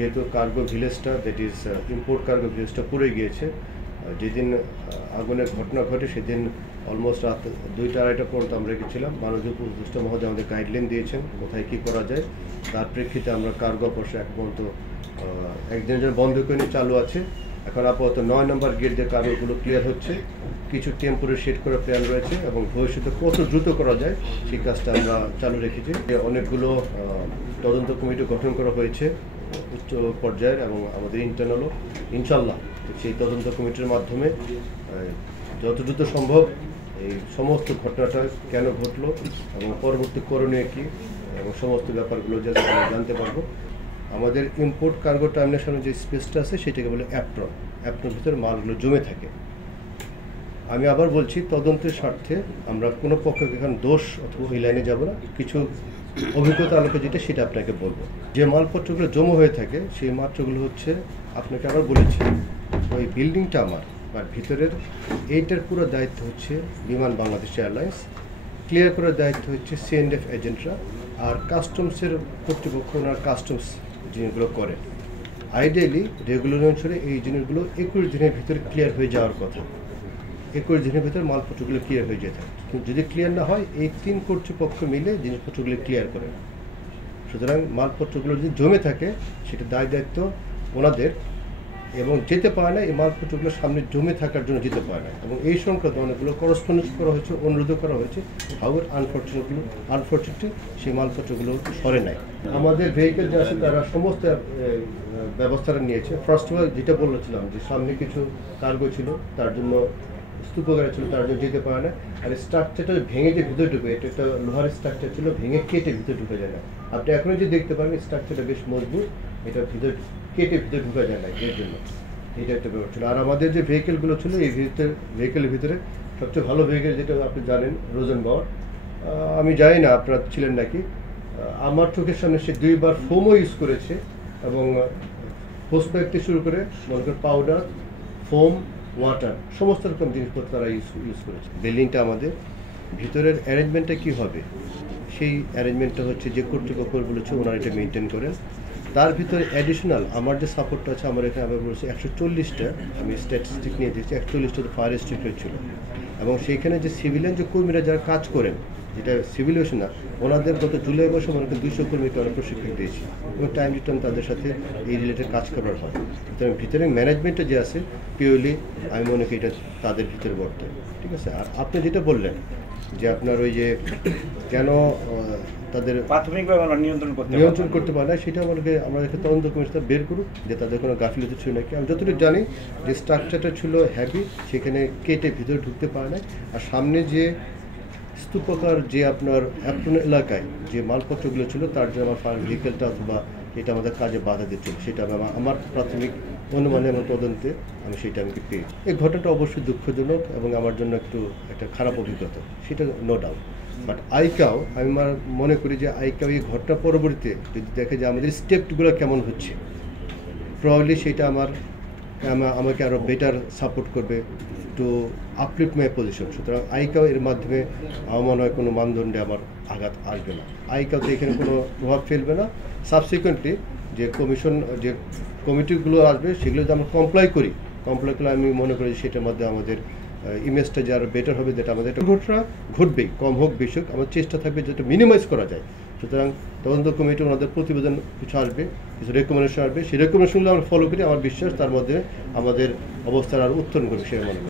যেহেতু কার্গো ভিলেজটা that is import cargo ভিলেজটা পুড়ে গিয়েছে, যেদিন আগুনের ঘটনা ঘটে সেদিন অলমোস্ট রাত 2টা-2:30 পর্যন্ত আমরা রেখেছিলাম। মাননীয় উপদেষ্টা মহোদয় আমাদের গাইডলাইন দিয়েছেন কোথায় কী করা যায়। তার প্রেক্ষিতে আমরা কার্গো অপারেশন এখন পর্যন্ত একদিনের জন্য বন্ধ করে নিয়ে চালু আছে। এখন আপাতত 9 নম্বর গেট দিয়ে কার্গোগুলো ক্লিয়ার হচ্ছে, কিছু টেম্পোরারি শেড করার প্ল্যান রয়েছে এবং ভবিষ্যতে কত দ্রুত করা যায় সেই কাজটা আমরা চালু রেখেছি। অনেকগুলো তদন্ত কমিটি গঠন করা হয়েছে উচ্চ পর্যায়ের এবং আমাদের ইন্টারনালও। ইনশাল্লাহ সেই তদন্ত কমিটির মাধ্যমে যত দ্রুত সম্ভব এই সমস্ত ঘটনাটা কেন ঘটলো এবং পরবর্তী করণীয় কী এবং সমস্ত ব্যাপারগুলো যাতে আমরা জানতে পারবো। আমাদের ইম্পোর্ট কার্গো টার্মিনেশনের যে স্পেসটা আছে সেটাকে বলে অ্যাপ্রন। অ্যাপ্রনের ভিতরে মালগুলো জমে থাকে। আমি আবার বলছি, তদন্তের স্বার্থে আমরা কোনো পক্ষকে এখন দোষ অথবা ওই লাইনে যাবো না। কিছু অভিজ্ঞতা আলোকে যেটা সেটা আপনাকে বলবো। যে মালপত্রগুলো জমা হয়ে থাকে সেই মাত্রগুলো হচ্ছে, আপনাকে আবার বলেছি, ওই বিল্ডিংটা আমার আর ভিতরের এইটার পুরো দায়িত্ব হচ্ছে বিমান বাংলাদেশ এয়ারলাইন্স, ক্লিয়ার করার দায়িত্ব হচ্ছে C&F এজেন্টরা, আর কাস্টমসের কর্তৃপক্ষ ওনার কাস্টমস জিনিসগুলো করে। আইডিয়ালি রেগুলার অনুসারে এই জিনিসগুলো 21 দিনের ভিতরে ক্লিয়ার হয়ে যাওয়ার কথা। 21 দিনের ভিতরে মালপত্রগুলো ক্লিয়ার হয়ে যেতে হয়, কিন্তু যদি ক্লিয়ার না হয় এই 3 কর্তৃপক্ষ মিলে জিনিসপত্রগুলো ক্লিয়ার করে। সুতরাং মালপত্রগুলো যদি জমে থাকে সেটা দায়িত্ব ওনাদের, এবং যেতে পারে না এই মালপত্রগুলো সামনে জমে থাকার জন্য যেতে পারে না। এবং এই সংক্রান্ত অনেকগুলো করসপন্ডেন্স করা হয়েছে, অনুরোধ করা হয়েছে। হাউর আনফর্চুনেটলি সেই মালপত্রগুলো সরে নাই। আমাদের ভেহিকেল যে আছে তারা সমস্ত ব্যবস্থাটা নিয়েছে। ফার্স্ট অফ অল যেটা বলেছিলাম যে সামনে কিছু কার্গো ছিল, তার জন্য স্তূপকার ছিল, তার জন্য যেতে পারে না। আর স্ট্রাকচারটা ভেঙে যে ভিতরে ঢুকে, এটা একটা লোহার স্ট্রাকচার ছিল, ভেঙে কেটে ভিতরে ঢুকে যায় না। আপনি এখনও যে দেখতে পারেন স্ট্রাকচারটা বেশ মজবুত, এটা ভিতরে কেটে ভিতরে ঢুকা যায় না, এর জন্য এটা একটা ব্যাপার ছিল। আর আমাদের যে ভেহিকেলগুলো ছিল এই ভেহিকেলের ভিতরে সবচেয়ে ভালো ভেহিকেল যেটা আপনি জানেন রোজেনবাউয়ার, আমি জানি না আপনারা ছিলেন নাকি, আমার চোখের সামনে সে 2বার ফোমও ইউজ করেছে এবং হোস পাইপ থেকে শুরু করে মনে করেন পাউডার, ফোম, ওয়াটার সমস্ত রকম জিনিসপত্র তারা ইউজ করেছে। বিল্ডিংটা আমাদের ভিতরের অ্যারেঞ্জমেন্টটা কী হবে সেই অ্যারেঞ্জমেন্টটা হচ্ছে যে কর্তৃপক্ষগুলো বলেছে ওনারা এটা মেনটেন করেন। তার ভিতরে অ্যাডিশনাল আমার যে সাপোর্টটা আছে, আমার এখানে আবার বলছি 140টা, আমি স্ট্যাটিস্টিক নিয়ে দিচ্ছি, 140টা ফায়ার এক্সটিংগুইশার ছিল। এবং সেইখানে যে সিভিলিয়ান যে কর্মীরা যারা কাজ করেন, যেটা সিভিল এভিয়েশন না, ওনাদের গত জুলাই মাসে মনে করেন 200 কর্মীকে আমরা প্রশিক্ষণ দিয়েছি এবং টাইম টু টাইম তাদের সাথে এই রিলেটেড কাজ করার হয়। সুতরাং ভিতরে ম্যানেজমেন্টটা যে আছে পিওরলি আমি মনে করি এটা তাদের ভিতরে বর্তায়। ঠিক আছে। আর আপনি যেটা বললেন যে আপনার ওই যে কেন তাদের প্রাথমিকভাবে আমরা নিয়ন্ত্রণ করতে পারে না, সেটা আমাকে আমরা একটা তদন্ত কমিশন বের করুক যে তাদের কোনো গাফিলতি ছিল নাকি। আমি যতটুকু জানি যে স্ট্রাকচারটা ছিল হ্যাভি, সেখানে কেটে ভিতরে ঢুকতে পারে না। আর সামনে যে স্তূপকার যে আপনার অ্যাপ্রন এলাকায় যে মালপত্রগুলো ছিল তার জন্য আমার ফায়ার ভেহিকেলটা অথবা এটা আমাদের কাজে বাধা দিচ্ছিল, সেটা আমার প্রাথমিক অনুমানে এবং তদন্তে আমি সেটা আমি পেয়েছি। এই ঘটনাটা অবশ্যই দুঃখজনক এবং আমার জন্য একটা খারাপ অভিজ্ঞতা, সেটা নো ডাউট। বাট আইকাও আমি মনে করি যে আইকাও এই ঘটনা পরবর্তীতে যদি দেখে যে আমাদের স্টেপগুলো কেমন হচ্ছে, প্রবাবলি সেটা আমাকে আরও বেটার সাপোর্ট করবে টু আপলিফট মাই পজিশন। সুতরাং আইকাও এর মাধ্যমে আমার মনে হয় কোনো মানদণ্ডে আমার আঘাত আসবে না। আইকাও তো এখানে কোনো প্রভাব ফেলবে না। সাবসিকুয়েন্টলি যে কমিটিগুলো আসবে সেগুলো যদি আমরা কমপ্লাই করলে আমি মনে করি সেটার মধ্যে আমাদের ইমেজটা যে আরও বেটার হবে, যেটা আমাদের একটা ঘটনা ঘটবেই, কম হোক বেশি হোক, আমার চেষ্টা থাকবে যেটা মিনিমাইজ করা যায়। সুতরাং তদন্ত কমিটি ওনাদের প্রতিবেদন কিছু আসবে, কিছু রেকমেন্ডেশন আসবে, সেই রেকমেন্ডেশনগুলো আমরা ফলো করি। আমার বিশ্বাস তার মধ্যে আমাদের অবস্থার আরও উত্তরণ করবে সে মনে করি।